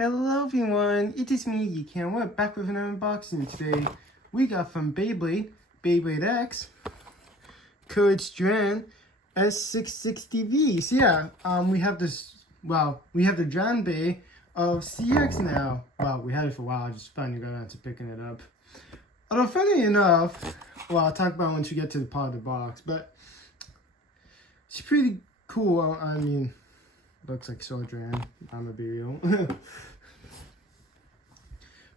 Hello everyone, it is me, Geek, we're back with another unboxing. Today we got from Beyblade, Beyblade X, Courage Dran, S660V. So yeah, we have this, we have the Dran Bay of CX now. Well, we had it for a while, I just finally got around to picking it up. Although funny enough, I'll talk about it once we get to the part of the box, but it's pretty cool. I mean, looks like so Dran, I'm gonna be real.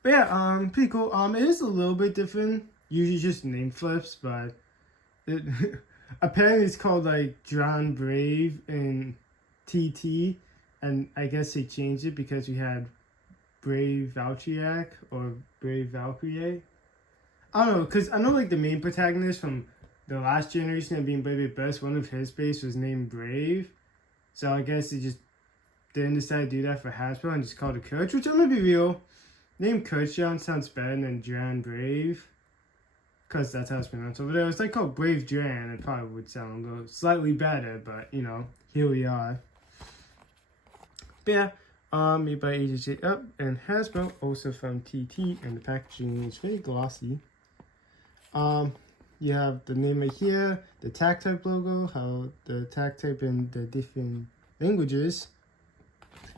But yeah, pretty cool. It is a little bit different. Usually just name flips, but it apparently it's called like Dran Brave and TT, and I guess they changed it because we had Brave Valkyriac or Brave Valkyrie. I don't know, because I know like the main protagonist from the last generation of being Beyblade Burst, one of his base was named Brave. So I guess they just didn't decide to do that for Hasbro and just called it Courage, which I'm gonna be real. Name Courage Dran sounds better than Dran Brave, because that's how it's pronounced over there. It's like called Brave Dran, it probably would sound a little slightly better, but you know, here we are. But yeah, made by AJJ Up and Hasbro, also from TT, and the packaging is very glossy. You have the name right here, the tag type logo, how the tag type in the different languages.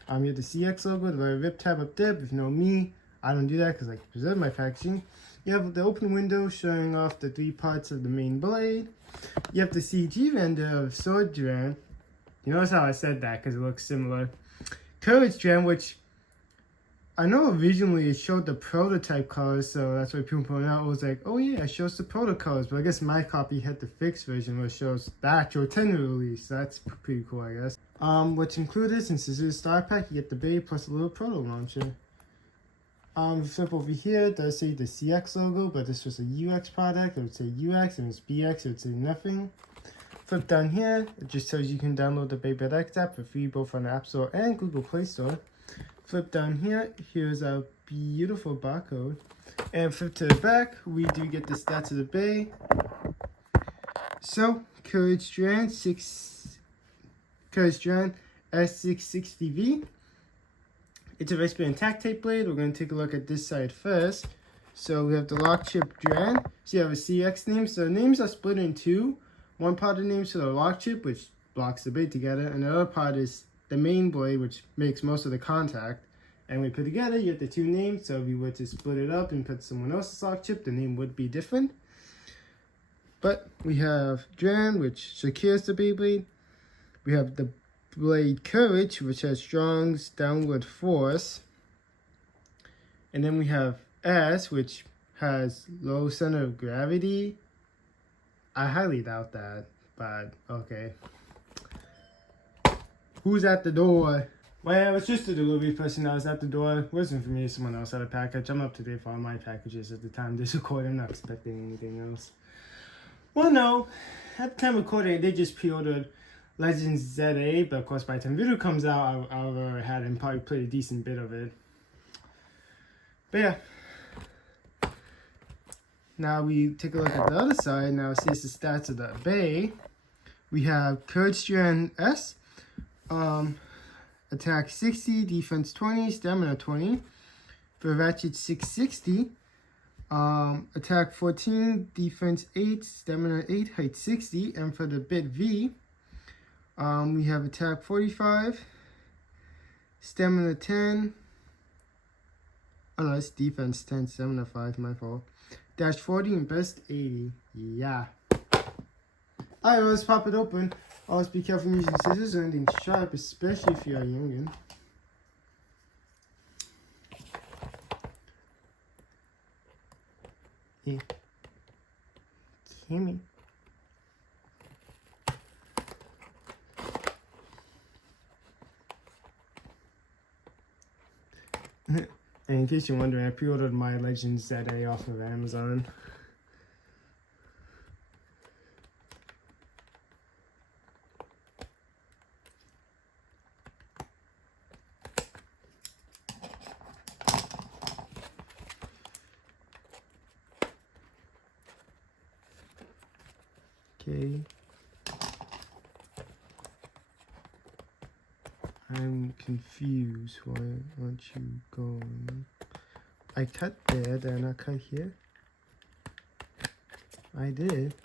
You have the CX logo, the very rip tab up there. If you know me, I don't do that because I preserve my packaging. You have the open window showing off the 3 parts of the main blade. You have the CG render of Sword Dran. You notice how I said that because it looks similar. Courage Dran, which I know originally it showed the prototype colors, so that's why people pointed out. I was like, oh yeah, it shows the proto colors, but I guess my copy had the fixed version where it shows the actual 10 release. So that's pretty cool, I guess. What's included, since this is a star pack, you get the Bay plus a little proto launcher. Flip over here, it does say the CX logo, but this was a UX product. It would say UX, and it's BX, it would say nothing. Flip down here, it just tells you can download the Beyblade X app for free both on the App Store and Google Play Store. Flip down here, here's our beautiful barcode. And flip to the back, we do get the stats of the Bay. So, Courage Dran S660V. It's a very and tack tape blade. We're going to take a look at this side first. So we have the lock chip Dran. So you have a CX name. So the names are split in two. One part of the names for the lock chip, which blocks the blade together, and the other part is the main blade, which makes most of the contact. And when we put together, you get the two names. So if you were to split it up and put someone else's lock chip, the name would be different. But we have Dran, which secures the Beyblade. We have the blade Courage, which has Strong's downward force. And then we have S, which has low center of gravity. I highly doubt that, but okay. Who's at the door? Well, it's just the delivery person that was at the door. It wasn't for me, someone else had a package. I'm up to date for all my packages at the time this recording. I'm not expecting anything else. Well, no. At the time of recording, they just pre-ordered Legends ZA, but of course by the time the video comes out, I've already had and probably played a decent bit of it. But yeah. Now we take a look at the other side. Now see the stats of the Bay. We have Courage Dran S. Attack 60, defense 20, stamina 20. For Ratchet 660. Attack 14, defense 8, stamina 8, height 60. And for the bit V, we have attack 45, stamina 10. Oh no, it's defense 10, stamina 5, my fault. Dash 40 and best 80. Yeah. Alright, let's pop it open. Always be careful using scissors or anything sharp, especially if you're a youngin'. Yeah. Kimmy. And in case you're wondering, I pre-ordered my Legends ZA off of Amazon. Okay. I'm confused. Why aren't you going? I cut there, did I not cut here? I did.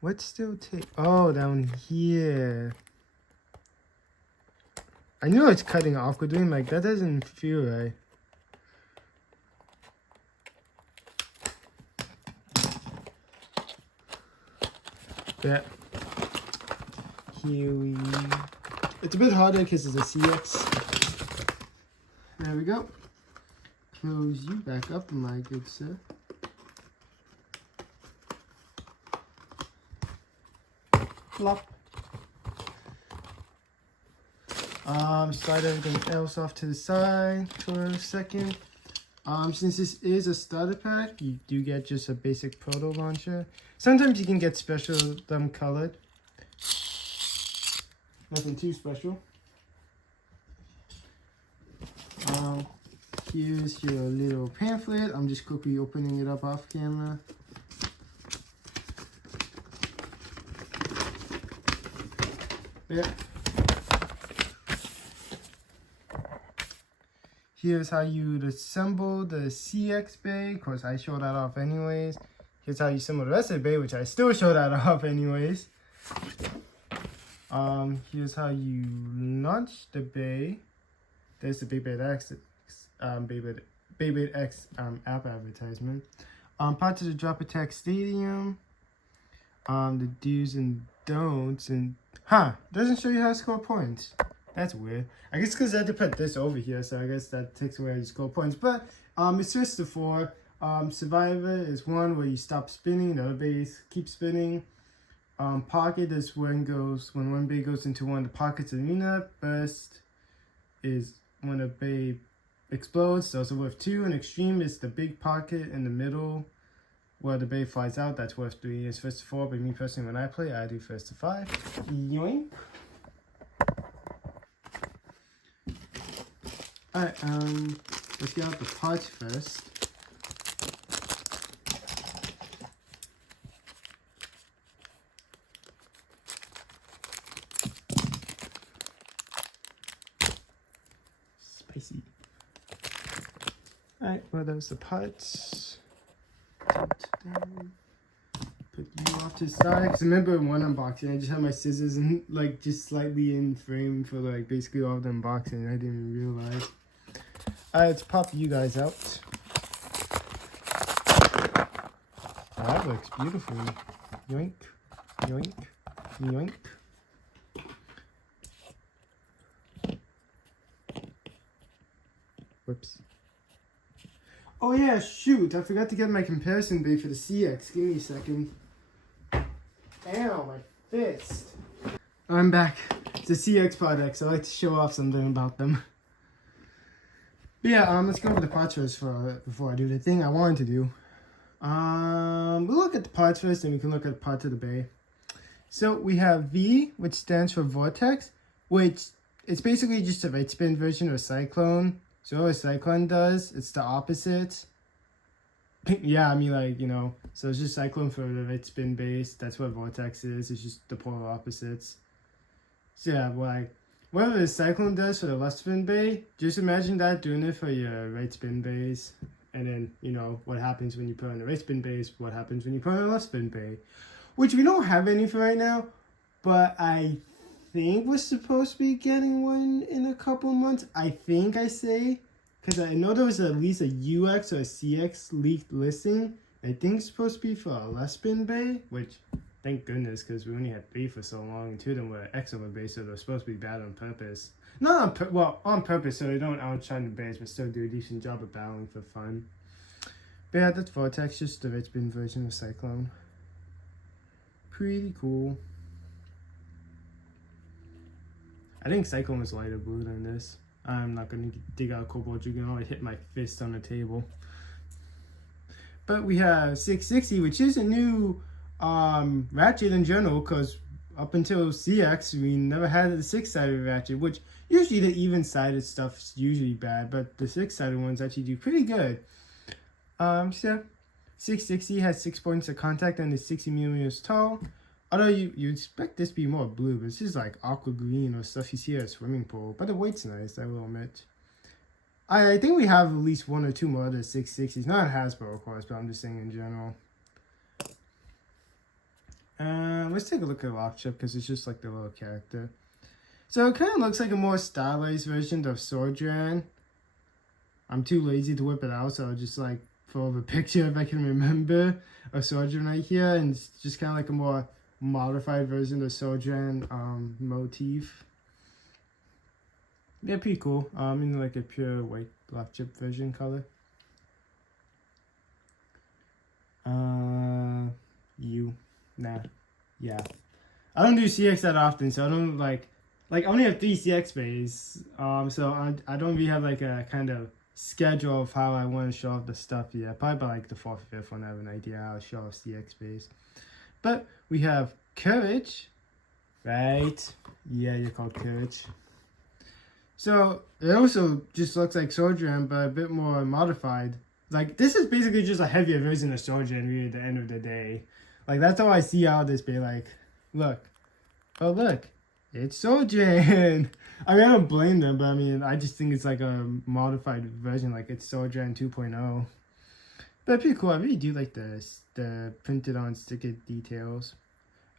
What still take? Oh, down here. I knew it's cutting off, but doing like that doesn't feel right. Yeah. Here we. It's a bit harder because it's a CX. There we go. Close you back up, my good sir. Flop. Slide everything else off to the side for a second. Since this is a starter pack, you do get just a basic proto launcher. Sometimes you can get special them colored. Nothing too special. Here's your little pamphlet. I'm just quickly opening it up off camera. Yeah. Here's how you would assemble the CX bay. Of course, I show that off anyways. Here's how you assemble the rest of the bay, which I still show that off anyways. Here's how you launch the bay. There's the Beyblade X, Beyblade X app advertisement. Part to the Drop Attack Stadium. The do's and don'ts, and doesn't show you how to score points. That's weird. I guess because I had to put this over here, so I guess that takes away how you score points. But it's just the 4. Survivor is 1 where you stop spinning, the other base keeps spinning. Pocket is when one bay goes into one of the pockets arena. Burst is when a bay explodes, so it's worth 2. And extreme is the big pocket in the middle where the bay flies out. That's worth 3. It's first to 4, but me personally, when I play, I do first to 5. Yoink. Alright, let's get out the parts first. Spicy. Alright, well, those are the parts. Put you off to the side. Because remember in one unboxing, I just had my scissors and like just slightly in frame for like basically all the unboxing. I didn't even realize. Alright, let's pop you guys out. Oh, that looks beautiful. Yoink, yoink, yoink. Whoops. Oh yeah, shoot, I forgot to get my comparison bay for the CX. Give me a second. Ow, my fist. I'm back. It's a CX product, so I like to show off something about them. But yeah, let's go over the parts first before I do the thing I wanted to do. We'll look at the parts first, and we can look at parts of the bay. So we have V, which stands for Vortex, which it's basically just a right spin version of Cyclone. So what a Cyclone does, it's the opposite. Yeah, I mean, like, you know, so it's just Cyclone for the right spin base. That's what Vortex is. It's just the polar opposites. So yeah, like, whatever the Cyclone does for the left spin bay, just imagine that doing it for your right spin base. And then, you know, what happens when you put on the right spin base, what happens when you put on the left spin bay. Which we don't have any for right now, but I think we're supposed to be getting one in a couple months. I think I say, because I know there was at least a UX or a CX leaked listing. I think it's supposed to be for a left spin bay, which thank goodness, because we only had 3 for so long, and 2 of them were excellent bays, so they're supposed to be bad on purpose. Not on purpose, so they don't outshine the bays, but still do a decent job of battling for fun. But yeah, that's Vortex, just the right spin version of Cyclone. Pretty cool. I think Cyclone was lighter blue than this. I'm not going to dig out Cobalt. You can only hit my fist on the table. But we have 660, which is a new ratchet in general, because up until CX, we never had the 6-sided ratchet, which usually the even-sided stuff's usually bad, but the 6-sided ones actually do pretty good. So 660 has 6 points of contact and is 60 millimeters tall. Although you expect this to be more blue, but it's just like aqua green or stuff you see at a swimming pool. But the weight's nice, I will admit. I think we have at least 1 or 2 more other 660s. Not Hasbro, of course, but I'm just saying in general. Let's take a look at Lockchip because it's just like the little character. So it kind of looks like a more stylized version of Dran. I'm too lazy to whip it out, so I'll just like throw up a picture if I can remember of Dran right here. And it's just kind of like a more modified version of Dran motif. Yeah, pretty cool. In like a pure white Lockchip version color. Nah. Yeah. I don't do CX that often, so I don't like I only have 3 CX bays. So I don't really have like a kind of schedule of how I want to show off the stuff yet. Probably by like the 4th or 5th when I have an idea how to show off CX bays. But we have Courage, right? Yeah, you're called Courage. So it also just looks like Dran, but a bit more modified. Like this is basically just a heavier version of Dran really at the end of the day. Like that's how I see how this be like. Look. Oh look. It's Dran. I mean I don't blame them, but I mean I just think it's like a modified version, like it's Dran 2.0. But pretty cool. I really do like the printed on sticker details.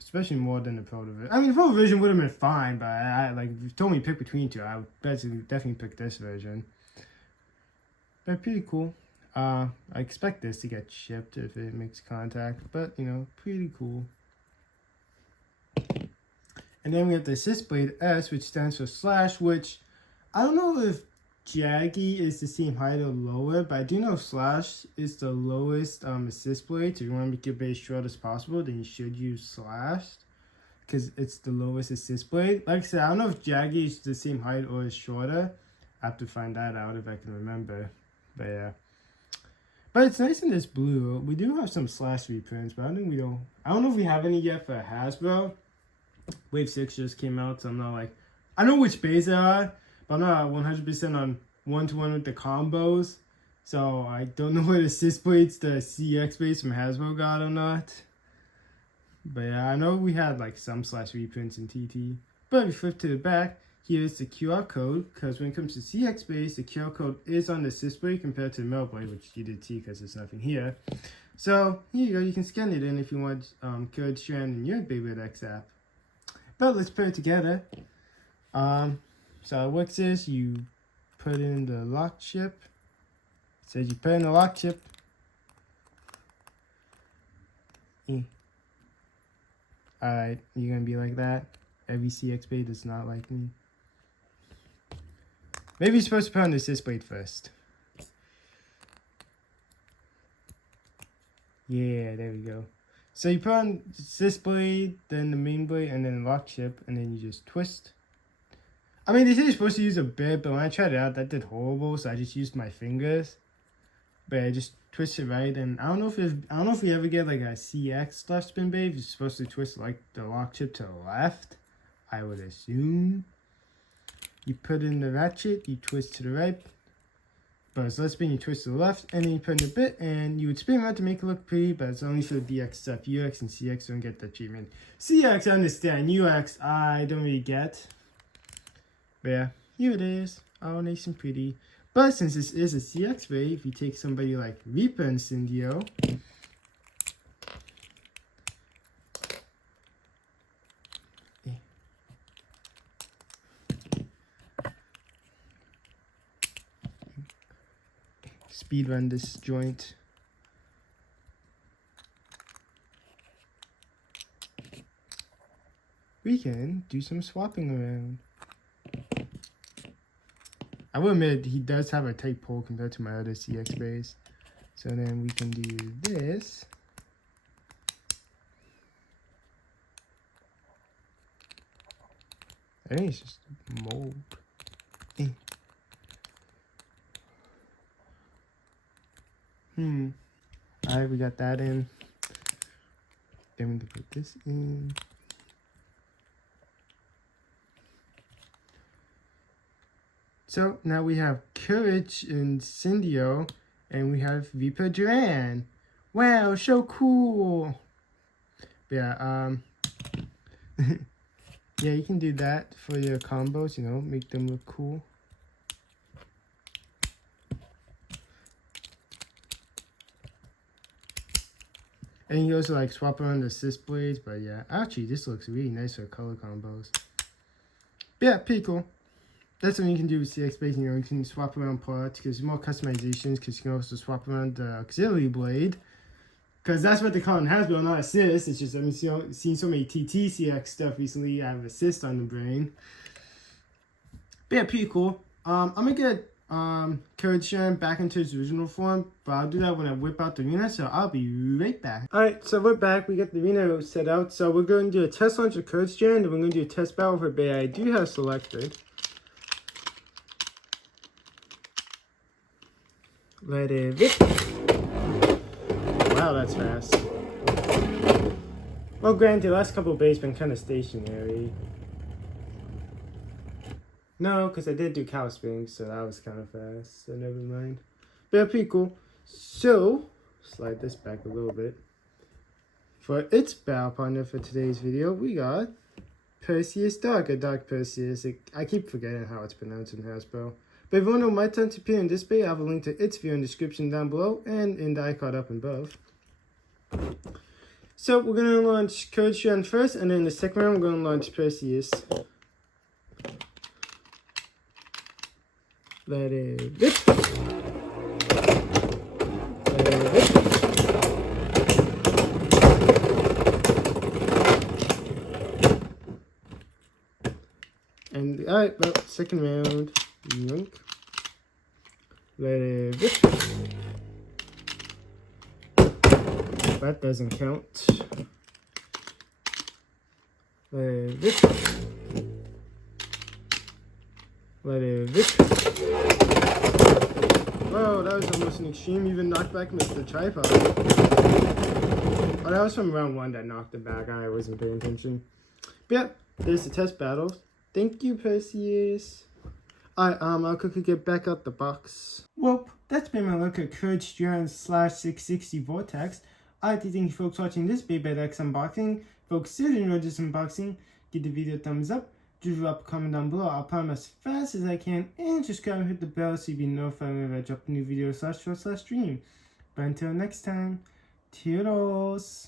Especially more than the Proto version. I mean, the Proto version would have been fine, but I like if you told me to pick between two, I would definitely pick this version. But pretty cool. I expect this to get shipped if it makes contact, but you know, pretty cool. And then we have the Assist-Blade S, which stands for Slash, which I don't know if Jaggy is the same height or lower, but I do know Slash is the lowest assist blade. So if you want to make your base short as possible, then you should use Slash because it's the lowest assist blade. Like I said, I don't know if Jaggy is the same height or is shorter. I have to find that out if I can remember. But yeah. But it's nice in this blue. We do have some Slash reprints, but I don't know if we have any yet for Hasbro. Wave 6 just came out, so I'm not like, I know which base they are, but I'm not 100% on 1-to-1 with the combos. So I don't know what assist blades the CX base from Hasbro got or not. But yeah, I know we had like some Slash reprints in TT. But if you flip to the back, here's the QR code, because when it comes to CX base, the QR code is on the assist blade compared to the Metal Blade, which you did see because there's nothing here. So here you go, you can scan it in if you want Courage Dran in your Beyblade X app. But let's put it together. So how it works is you put in the lock chip. It says you put in the lock chip. Alright, you're gonna be like that. Every CX blade is not like me. Maybe you're supposed to put on the assist blade first. Yeah, there we go. So you put on this blade, then the main blade, and then the lock chip, and then you just twist. I mean, they say you're supposed to use a bit, but when I tried it out, that did horrible, so I just used my fingers. But I just twist it right, and I don't know if we ever get like a CX left spin blade. You're supposed to twist like the lock chip to the left, I would assume. You put in the ratchet, you twist to the right. But it's less spin, you twist to the left, and then you put in a bit, and you would spin around to make it look pretty, but it's only for the DX stuff. UX and CX don't get that treatment. CX, I understand. UX, I don't really get. But yeah, here it is. All nice and pretty. But since this is a CX blade, if you take somebody like Reaper and Syndio, speed run this joint. We can do some swapping around. I will admit he does have a tight pull compared to my other CX base. So then we can do this. I think it's just mold. Alright, we got that in. Then we can put this in. So now we have Courage and Syndio, and we have Dran. Wow, so cool. But yeah, Yeah, you can do that for your combos, you know, make them look cool. And you also like swap around the assist blades, but yeah, actually this looks really nice for color combos. But yeah, pretty cool. That's something you can do with CX Blades, you know, you can swap around parts, because there's more customizations, because you can also swap around the auxiliary blade. Because that's what they call it in Hasbro, not assist. It's just, I mean, seen so many TTCX stuff recently, I have assist on the brain. But yeah, pretty cool. I'm going to get Courage Dran back into its original form, but I'll do that when I whip out the arena, so I'll be right back. Alright, so we're back. We got the arena set out. So we're going to do a test launch of Courage Dran, and we're going to do a test battle for Bay I do have selected. Let it rip. Wow, that's fast. Well, granted, the last couple of bays been kind of stationary. No, because I did do cow springs, so that was kind of fast, so never mind. But yeah, pretty cool. So, slide this back a little bit. For its battle partner for today's video, we got Perseus Dark, a Dark Perseus. I keep forgetting how it's pronounced in Hasbro. But if you want to know my turn to appear in this bay, I have a link to its video in the description down below and in the icon up above. So we're going to launch Courage Dran first, and then in the second round we're going to launch Perseus. Let it rip. Let it rip. And alright, well, second round. Yoink. Let it rip. That doesn't count. Let it rip. Let it rip. Whoa, that was almost an extreme. Even knocked back Mr. Tripod. Oh, that was from round 1 that knocked it back. I wasn't paying attention. But yeah, there's the test battles. Thank you, Perseus. Alright, I'll quickly get back out the box. Well, that's been my look at Courage Dran / 660 Vortex. I'd like to thank you folks watching this Beyblade X unboxing. Folks, if you enjoyed this unboxing, give the video a thumbs up. Do drop a comment down below. I'll plan as fast as I can, and subscribe and hit the bell so you'll be notified whenever I drop a new video /short/stream. But until next time, toodles!